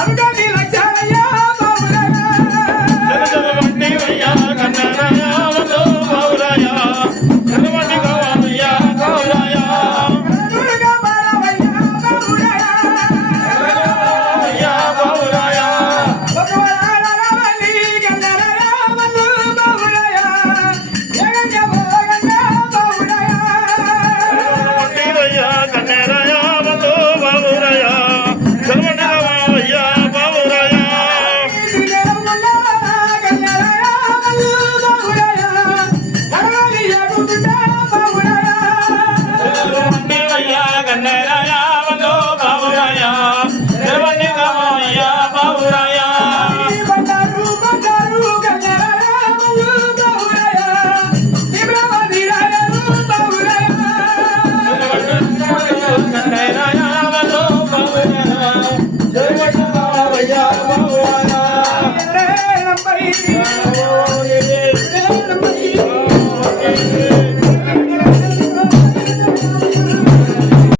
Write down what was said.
I'm done. Laura